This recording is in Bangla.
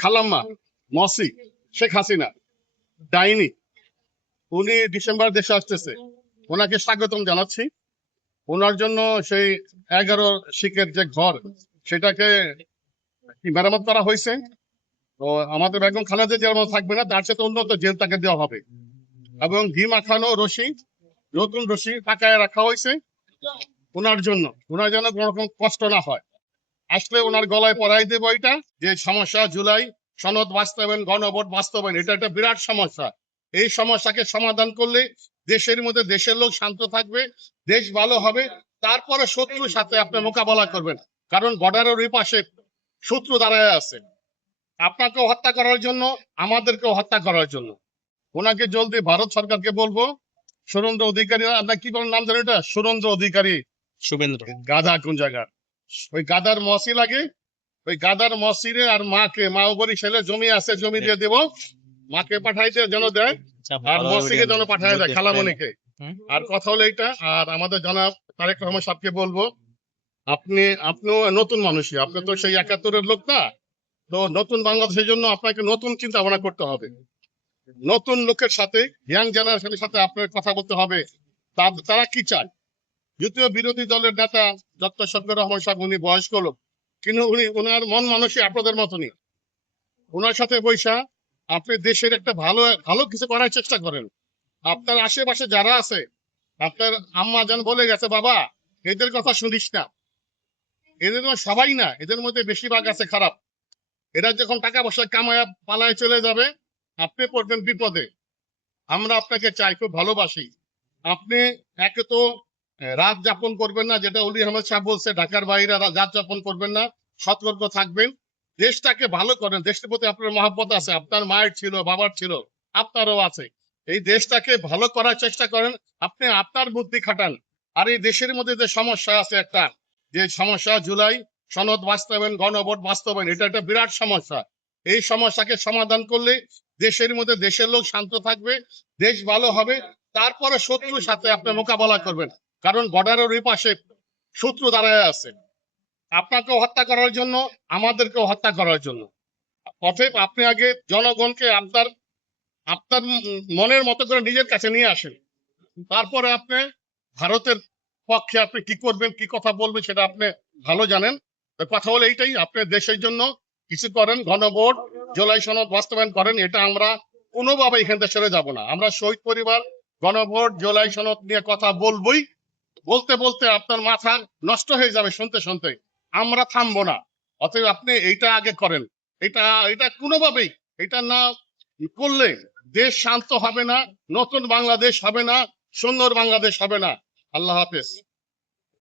খালাম্মা মসি শেখ হাসিনা ডাইনি, উনি ডিসেম্বর দেশে আসতেছে, ওনাকে স্বাগতম জানাচ্ছি। ওনার জন্য সেই 11 শিখের যে ঘর সেটাকে মেরামত করা হয়েছে। তো আমাদের বেগম খালেদা জিয়ার মতো থাকবে না, তার সাথে উন্নত জেল তাকে দেওয়া হবে। এবং ঘি মাখানো রশি, নতুন রশি পাকায় রাখা হয়েছে ওনার জন্য, ওনার যেন কোনো রকম কষ্ট না হয়। আসলে ওনার গলায় পরাই দেবো এটা, যে সমস্যা জুলাই সনদ বাস্তবায়ন, গণভোট বাস্তবায়ন, এটা একটা বিরাট সমস্যা। এই সমস্যাকে সমাধান করলে দেশের মধ্যে দেশের লোক শান্ত থাকবে, দেশ ভালো হবে। তারপরে শত্রুর সাথে আপনি মোকাবেলা করবেন, কারণ বর্ডারের ওই পাশে শত্রু দাঁড়ায় আছে আপনাকেও হত্যা করার জন্য, আমাদেরকেও হত্যা করার জন্য। ওনাকে জলদি ভারত সরকারকে বলবো, সুরেন্দ্র অধিকারী, আপনার কি বলেন নাম জানেন এটা? সুরেন্দ্র অধিকারী, শুভেন্দ্র গাধা কোন জায়গার, ওই গাদার মসি লাগে, ওই গাদার মসিরে আর মাকে, মা বরিশালে জমি আছে, জমি দিয়ে দেবো, মাকে পাঠাইতে যেন দেয়, আর মসিকে যেন পাঠাই দেয়, খালামণিকে। আর কথা হলো এইটা। আর আমাদের জনাব তারেক রহমান সাহেবকে বলবো, আপনিও নতুন মানুষই, আপনি তো সেই 71-এর লোক না। তো নতুন বাংলাদেশের জন্য আপনাকে নতুন চিন্তা ভাবনা করতে হবে, নতুন লোকের সাথে, ইয়াং জেনারেশনের সাথে আপনার কথা বলতে হবে। তারা কি চায়? যদিও বিরোধী দলের নেতা ডক্টর শফিকুর রহমান সাহেব, উনি বয়স্ক লোক, কিন্তু ওনার মন মানসিক আপনাদের মতনই। ওনার সাথে বৈশা আপনি দেশের একটা ভালো ভালো কিছু করার চেষ্টা করেন। আপনার আশেপাশে যারা আছে, আপনার আম্মা যেন বলে গেছে, বাবা এদের কথা শুনিস না, এদের সবাই না, এদের মধ্যে বেশিরভাগ আছে খারাপ। এরা যখন টাকা পয়সা কামায় পালায় চলে যাবে, আপনি পড়বেন বিপদে। আমরা আপনাকে চাই, খুব ভালোবাসি। আপনি একে তো রাত যাপন করবেন না, যেটা অলি আহমেদ সাহেব বলছে, ঢাকার বাইরে রাত যাপন করবেন না, সতর্ক থাকবেন, দেশটাকে ভালো করেন। দেশের প্রতি আপনার মহব্বত আছে, আপনার মায়ের ছিল, বাবার ছিল, আপনারও আছে। এই দেশটাকে ভালো করার চেষ্টা করেন, আপনি আপনার বুদ্ধি খাটান। আর এই দেশের মধ্যে যে সমস্যা আছে, একটা যে সমস্যা জুলাই সনদ বাস্তবায়ন, গণভোট বাস্তবায়ন, এটা একটা বিরাট সমস্যা। এই সমস্যাকে সমাধান করলে দেশের মধ্যে দেশের লোক শান্ত থাকবে, দেশ ভালো হবে। তারপরে শত্রুর সাথে আপনি মোকাবেলা করবেন, কারণ বর্ডারের ওই পাশে শত্রু দাঁড়ায় আছে আপনাকেও হত্যা করার জন্য, আমাদেরকেও হত্যা করার জন্য। অতএব আপনি আগে জনগণকে আপনার আপনার মনের মতো করে নিজের কাছে নিয়ে আসেন, তারপরে আপনি ভারতের পক্ষে আপনি কি করবেন, কি কথা বলবেন, সেটা আপনি ভালো জানেন। কথা হলো এইটাই, আপনি দেশের জন্য কিছু করেন, গণভোট জুলাই সনদ বাস্তবায়ন করেন। এটা আমরা কোনোভাবে এখান থেকে সরে যাব না। আমরা শহীদ পরিবার গণভোট জুলাই সনদ নিয়ে কথা বলবোই, বলতে বলতে আপনার মাথা নষ্ট হয়ে যাবে শুনতে শুনতে, আমরা থামবো না। অতএব আপনি এইটা আগে করেন। এটা এটা কোনোভাবেই এটা না করলে দেশ শান্ত হবে না, নতুন বাংলাদেশ হবে না, সুন্দর বাংলাদেশ হবে না। আল্লাহ হাফেজ।